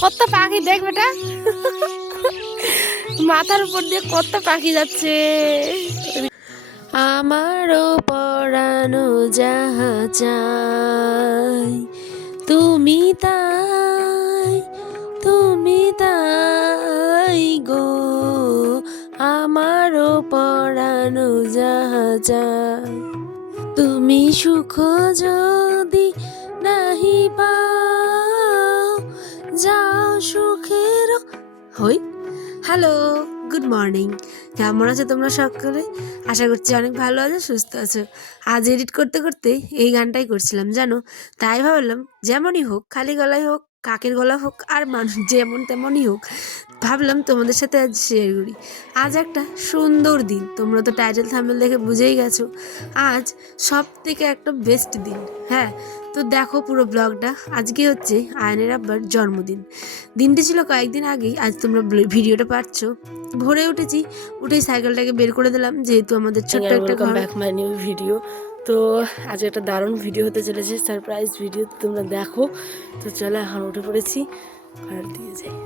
কত পাখি দেখ বেটা। মাথার উপর দিয়ে কত পাখি যাচ্ছে। আমারও পড়ানো যাহা চাই, তুমি তাই তুমি তাই গো। আমারও পড়ানো যাহা চাই, তুমি সুখ হই। Hello, good morning. কেমন আছো তোমরা সকলে? আশা করছি অনেক ভালো আছো, সুস্থ আছো। আজ এডিট করতে করতে এই গানটাই করছিলাম, জানো? তাই ভাবলাম, যেমনই হোক, খালি গলায় হোক, কাকের গলা হোক, আর মানুষ যেমন তেমনই হোক, ভাবলাম তোমাদের সাথে আজ শেয়ার করি। আজ একটা সুন্দর দিন, তোমরা তো টাইটেল থামেল দেখে বুঝেই গেছো। আজ সব থেকে একটা বেস্ট দিন হ্যাঁ? তো দেখো পুরো ব্লগটা। আজকে হচ্ছে আয়নের আব্বার জন্মদিন। দিনটি ছিল কয়েকদিন আগেই আজ তোমরা ভিডিওটা পাচ্ছ ভোরে উঠেছি উঠেই সাইকেলটাকে বের করে দিলাম যেহেতু আমাদের ছোট্ট একটা ব্যাক মাই নিউ ভিডিও তো আজ একটা দারুণ ভিডিও হতে চলেছে সারপ্রাইজ ভিডিও তোমরা দেখো। তো চলো এখন উঠে পড়েছি ঘর দিয়ে যাই।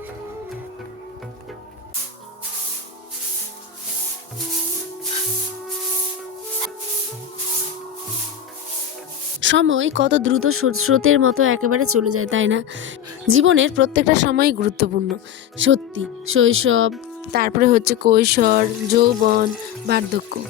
সময় কত দ্রুত স্রো- স্রোতের মতো একেবারে চলে যায়, তাই না? জীবনের প্রত্যেকটা সময় গুরুত্বপূর্ণ। সত্যি, শৈশব, তারপরে হচ্ছে কৈশোর, যৌবন, বার্ধক্য।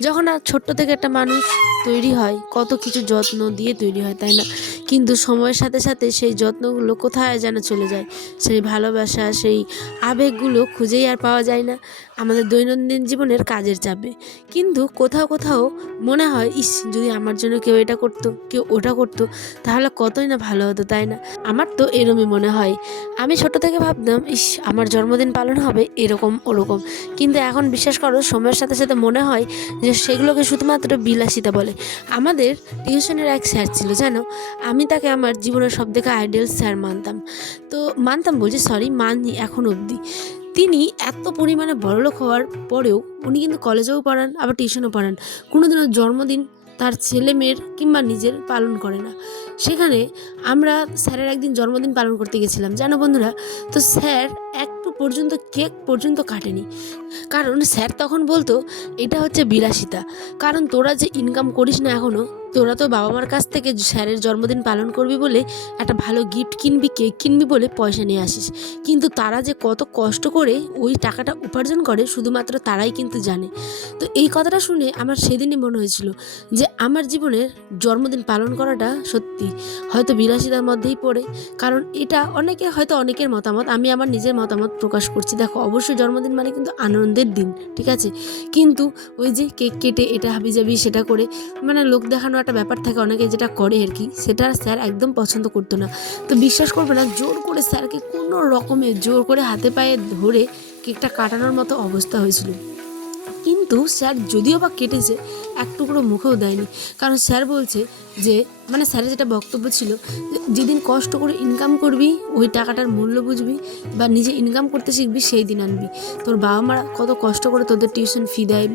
যখন আর ছোট্ট থেকে একটা মানুষ তৈরি হয়, কত কিছু যত্ন দিয়ে তৈরি হয়, তাই না? কিন্তু সময়ের সাথে সাথে সেই যত্নগুলো কোথায় যেন চলে যায়? সেই ভালোবাসা, সেই আবেগগুলো খুঁজেই আর পাওয়া যায় না। আমাদের দৈনন্দিন জীবনের কাজের চাপে। কিন্তু কোথাও কোথাও মনে হয়, ইস, যদি আমার জন্য কেউ এটা করতো, কেউ ওটা করতো, তাহলে কতই না ভালো হতো, তাই না? আমার তো এরমই মনে হয়। আমি ছোট থেকে ভাবতাম, ইস, আমার জন্মদিন পালন হবে এরকম ওরকম। কিন্তু এখন বিশ্বাস করো, সময়ের সাথে সাথে মনে হয় যে সেগুলোকে শুধুমাত্র বিলাসিতা বলে। আমাদের টিউশনের এক স্যার ছিল, জানো? তাকে আমার জীবনের সব থেকে আইডিয়াল স্যার মানতাম। তো মানতাম বলছি সরি মানি এখন অবধি। তিনি এত পরিমাণে বড়লোক হওয়ার পরেও উনি কিন্তু কলেজেও পড়ান, আবার টিউশনও পড়ান। কোনোদিনও জন্মদিন তার ছেলে মেয়ের কিংবা নিজের পালন করে না। সেখানে আমরা স্যারের একদিন জন্মদিন পালন করতে গেছিলাম। জানো বন্ধুরা, তো স্যার একটু পর্যন্ত কেক পর্যন্ত কাটেনি। কারণ স্যার তখন বলতো, এটা হচ্ছে বিলাসিতা। কারণ তোরা যে ইনকাম করিস না এখনও তোরা তো বাবা মার কাছ থেকে স্যারের জন্মদিন পালন করবি বলে একটা ভালো গিফট কিনবি কেক কিনবি বলে পয়সা নিয়ে আসিস। কিন্তু তারা যে কত কষ্ট করে ওই টাকাটা উপার্জন করে শুধুমাত্র তারাই কিন্তু জানে। তো এই কথাটা শুনে আমার সেদিনই মনে হয়েছিল যে আমার জীবনের জন্মদিন পালন করাটা সত্যি। হয়তো বিলাসিতার মধ্যেই পড়ে, কারণ এটা অনেকে হয়তো অনেকের মতামত, আমি আমার নিজের মতামত প্রকাশ করছি। দেখো, অবশ্যই জন্মদিন মানে কিন্তু আনন্দের দিন, ঠিক আছে? কিন্তু ওই যে কেক কেটে এটা হাবিজাবি সেটা করে মানে লোক দেখানো একটা ব্যাপার থাকে, অনেকে যেটা করে আর কি, সেটা স্যার একদম পছন্দ করতো না। তো বিশ্বাস করবে না, জোর করে স্যারকে কোনো রকমে জোর করে হাতে পায়ে ধরে কেকটা কাটানোর মতো অবস্থা হয়েছিল। কিন্তু স্যার যদিও বা কেটেছে এক টুকরো মুখেও দেয়নি। কারণ স্যার বলছে যে মানে স্যারের যেটা বক্তব্য ছিল, যেদিন কষ্ট করে ইনকাম করবি, ওই টাকাটার মূল্য বুঝবি বা নিজে ইনকাম করতে শিখবি, সেই দিন আনবি। তোর বাবা মারা কত কষ্ট করে তোদের টিউশন ফি দেয়,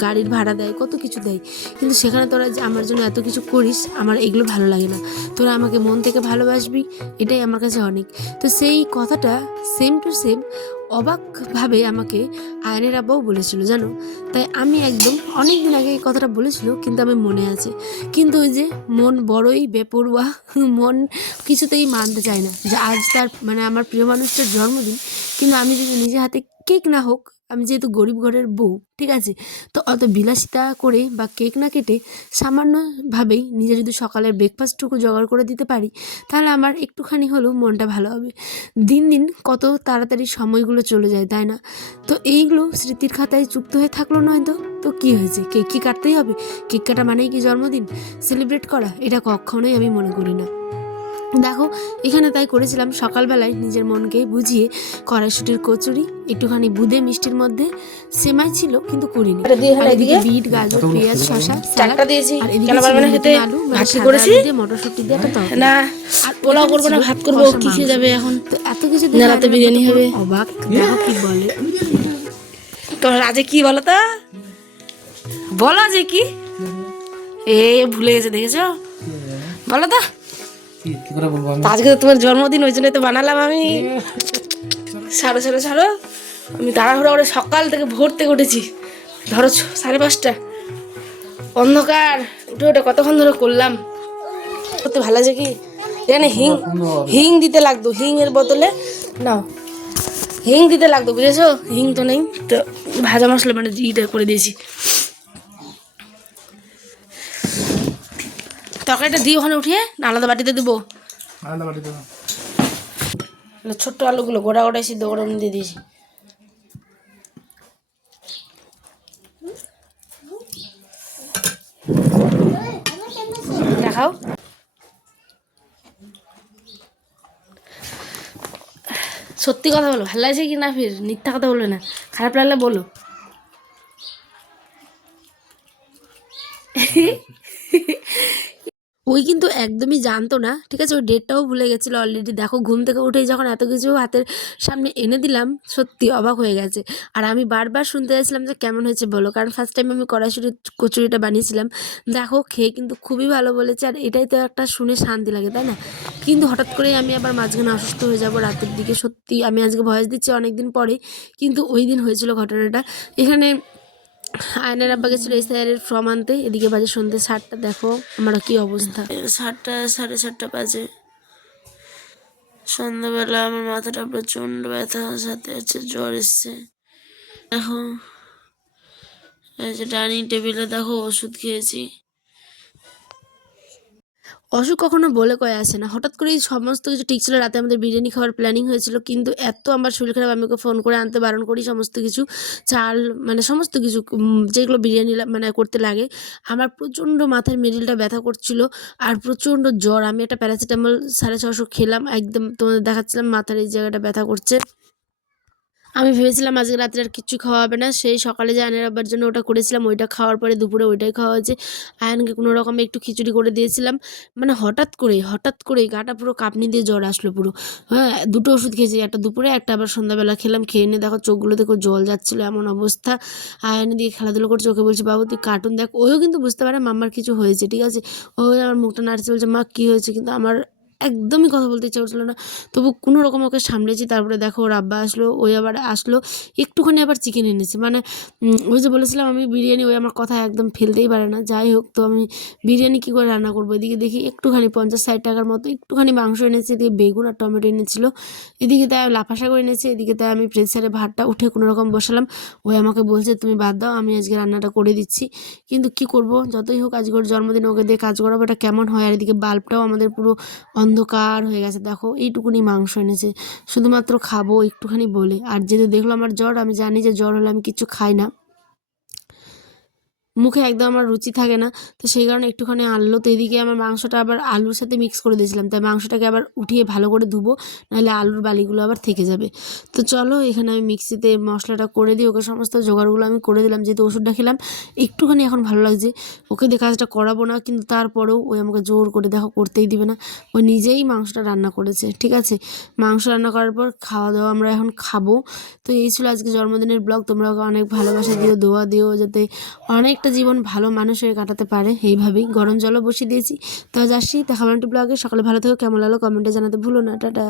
গাড়ির ভাড়া দেয়, কত কিছু দেয়। কিন্তু সেখানে তোরা আমার জন্য এত কিছু করিস, আমার এগুলো ভালো লাগে না। তোরা আমাকে মন থেকে ভালোবাসবি, এটাই আমার কাছে অনেক। তো সেই কথাটা সেম টু সেম অবাকভাবে আমাকে আয়নের আব্বাও বলেছিল, জানো? তাই আমি একদম অনেক দিন আগে এই কথাটা বলেছিল, কিন্তু আমি মনে আছে। কিন্তু ওই যে মন বড়ই বেপরুয়া, মন কিছুতেই মানতে চায় না। যে আজ তার মানে আমার প্রিয় মানুষটার জন্মদিন, কিন্তু আমি যদি নিজে হাতে কেক না হোক আমি যেহেতু গরিব ঘরের বউ, ঠিক আছে? তো অত বিলাসিতা করে বা কেক না কেটে সামান্যভাবেই নিজে যদি সকালের ব্রেকফাস্টটুকু জোগাড় করে দিতে পারি, তাহলে আমার একটুখানি হলেও মনটা ভালো হবে। দিন দিন কত তাড়াতাড়ি সময়গুলো চলে যায়, তাই না? তো এইগুলো স্মৃতির খাতায় যুক্ত হয়ে থাকল নয়তো তো কী হয়েছে? কেক কি কাটতেই হবে? কেক কাটা মানেই কি জন্মদিন? সেলিব্রেট করা? এটা কখনোই আমি মনে করি না। দেখো এখানে তাই করেছিলাম। সকালবেলায় নিজের মনকে বুঝিয়ে কড়াইশুটির কচুরি একটুখানি বুদে মিষ্টির মধ্যে সেমাই ছিল কিন্তু করিনি। বিট গাজর পেঁয়াজ দিয়েছি। আলু সাদা করেছি? আলু দিয়ে একটা না পোলাও করব না ভাত করব কষা কি খেয়ে যাবে এখন? তো এত কিছু রাতে বিরিয়ানি হবে। অবাক দেখো কি বলে। তোর আজে কি বলো তো? বলো যে কি? এ ভুলে গেছে দেখেছ? বলো তো। কি করে বলব আমি? আজকে তো তোমার জন্মদিন ওই জন্যই তো বানালাম আমি। সাড়ে সাড়ে সারো আমি তাড়াহুড়ো করে সকাল থেকে ভোর থেকে উঠেছি। ধরো সাড়ে পাঁচটা। অন্ধকার। উঠে উঠে কতক্ষণ ধরে করলাম? করতে ভালো আছে কি? এখানে হিং হিং দিতে লাগতো। হিং এর বদলে নাও। হিং দিতে লাগতো বুঝেছ? হিং তো নেই। তো ভাজা মশলা মানে ইটা করে দিয়েছি। তরকারিটা দিয়ে ওখানে উঠিয়ে না আলাদা বাটিতে দেবো। আলাদা বাড়িতে তাহলে ছোট্ট আলুগুলো গোড়া গোড়ায় সিদ্ধ করে দিয়ে দিয়েছি। দেখাও। সত্যি কথা বলো ভালো লাগছে কি না ফির? মিথ্যা কথা বলবে না। খারাপ লাগলে বলো। একদমই জানতো না। ঠিক আছে, ওই ডেটটাও ভুলে গেছিল অলরেডি দেখো, ঘুম থেকে উঠেই যখন এত কিছু হাতের সামনে এনে দিলাম, সত্যি অবাক হয়ে গেছে। আর আমি বারবার শুনতে চাইছিলাম যে কেমন হয়েছে বলো, কারণ ফার্স্ট টাইম আমি কড়াইশুটি, কচুরিটা বানিয়েছিলাম। দেখো, খেয়ে কিন্তু খুবই ভালো বলেছে, আর এটাই তো একটা শুনে শান্তি লাগে, তাই না? কিন্তু হঠাৎ করেই আমি আবার মাঝখানে অসুস্থ হয়ে যাব রাতের দিকে। সত্যি, আমি আজকে ভয়েস দিচ্ছি অনেক দিন পরে কিন্তু ওই দিন হয়েছিল ঘটনাটা। এখানে আয়নার আব্বা গেছিল স্যারের ফর্ম আনতে, এদিকে বাজে সন্ধ্যে সাতটা, দেখো আমার কি অবস্থা। সাতটা, সাড়ে সাতটা বাজে। সন্ধ্যাবেলা আমার মাথাটা প্রচণ্ড ব্যথা, সাথে হচ্ছে জ্বর এসছে। দেখো, এই যে ডাইনিং টেবিলে দেখো ওষুধ খেয়েছি। অসুখ কখনো বলে কয়ে আসে না। হঠাৎ করেই সমস্ত কিছু ঠিক ছিল। রাতে আমাদের বিরিয়ানি খাওয়ার প্ল্যানিং হয়েছিল, কিন্তু এত আমার শরীর খারাপ, আমি ওকে ফোন করে আনতে বারণ করি, সমস্ত কিছু চাল মানে সমস্ত কিছু যেগুলো বিরিয়ানি মানে করতে লাগে। আমার প্রচণ্ড মাথার মিডিলটা ব্যথা করছিল আর প্রচণ্ড জ্বর। আমি একটা প্যারাসিটামল সাড়ে ছশো খেলাম, একদম তোমাদের দেখাচ্ছিলাম মাথার এই জায়গাটা ব্যথা করছে। আমি ভেবেছিলাম আজকে রাত্রে আর কিচ্ছু খাওয়া হবে না। সেই সকালে যে আয়নের আব্বার জন্য ওটা করেছিলাম, ওইটা খাওয়ার পরে দুপুরে ওইটাই খাওয়া হয়েছে। আয়নকে কোনো রকমে একটু খিচুড়ি করে দিয়েছিলাম। মানে হঠাৎ করে হঠাৎ করে গাটা পুরো কাঁপনি দিয়ে জ্বর আসলো পুরো। হ্যাঁ দুটো ওষুধ খেয়েছি, একটা দুপুরে, একটা আবার সন্ধ্যাবেলা খেলাম। খেয়ে নিয়ে দেখো চোখগুলো দেখো জল যাচ্ছিল, এমন অবস্থা। আয়নে দিয়ে খেলাধুলো করছে, ওকে বলছে, বাবু, তুই কার্টুন দেখ। ওও কিন্তু বুঝতে পারে মাম্মার কিছু হয়েছে, ঠিক আছে? ও আমার মুখটা নাড়ছে, বলছে, মা, কী হয়েছে? কিন্তু আমার একদমই কথা বলতে ইচ্ছা করছিল না। তবু কোনো রকম ওকে সামলেছি, তারপরে দেখো ওর আব্বা আসলো, ওই আবার আসলো, একটুখানি আবার চিকেন এনেছে। মানে ওই যে বলেছিলাম আমি বিরিয়ানি, ওই আমার কথা একদম ফেলতেই পারে না। যাই হোক, তো আমি বিরিয়ানি কী করে রান্না করব? এদিকে দেখি একটুখানি পঞ্চাশ ষাট টাকার মতো একটুখানি মাংস এনেছে, এদিকে বেগুন আর টমেটো এনেছিল। এদিকে তাই লাফা শাকও এনেছে, এদিকে তাই আমি প্রেসারে ভাতটা উঠে কোনো রকম বসালাম। ওই আমাকে বলছে, তুমি বাদ দাও, আমি আজকে রান্নাটা করে দিচ্ছি। কিন্তু কি করব? যতই হোক, আজকে ওর জন্মদিন, ওকে দিয়ে কাজ করাবো, এটা কেমন হয়? আর এদিকে বাল্বটাও আমাদের পুরো অন্ধকার হয়ে গেছে। দেখো, এইটুকুনি মাংস এনেছে। শুধুমাত্র খাব, একটুখানি বলে। আর যেহেতু দেখল আমার জ্বর, আমি জানি যে জ্বর হলে আমি কিছু খাই না। মুখে একদম আমার রুচি থাকে না। তো সেই কারণে একটুখানি আনলো তো এদিকে আমার মাংসটা আবার আলুর সাথে মিক্স করে দিয়েছিলাম। তাই মাংসটাকে আবার উঠিয়ে ভালো করে ধুবো, নাহলে আলুর বালিগুলো আবার থেকে যাবে। তো চলো, এখানে আমি মিক্সিতে মশলাটা করে দিই। ওকে সমস্ত জোগাড়গুলো আমি করে দিলাম। যেহেতু ওষুধটা খেলাম, একটুখানি এখন ভালো লাগছে। ওকে দিয়ে কাজটা করাবো না, কিন্তু তারপরেও ওই আমাকে জোর করে দেখো করতেই দিবে না। ও নিজেই মাংসটা রান্না করেছে, ঠিক আছে? মাংস রান্না করার পর খাওয়া দাওয়া আমরা এখন খাব। তো এই ছিল আজকে জন্মদিনের ব্লগ। তোমরা ওকে অনেক ভালোবাসা দিও, দোয়া দিও, যাতে অনেকটা জীবন ভালো মানুষ হয়ে কাটাতে পারে, এইভাবেই। গরম জলও বসিয়ে দিয়েছি। তো আজ আসি দেখা ব্লগে সকালে ভালো থেকো, কেমন লাগল কমেন্টে জানাতে ভুলো না। টাটা।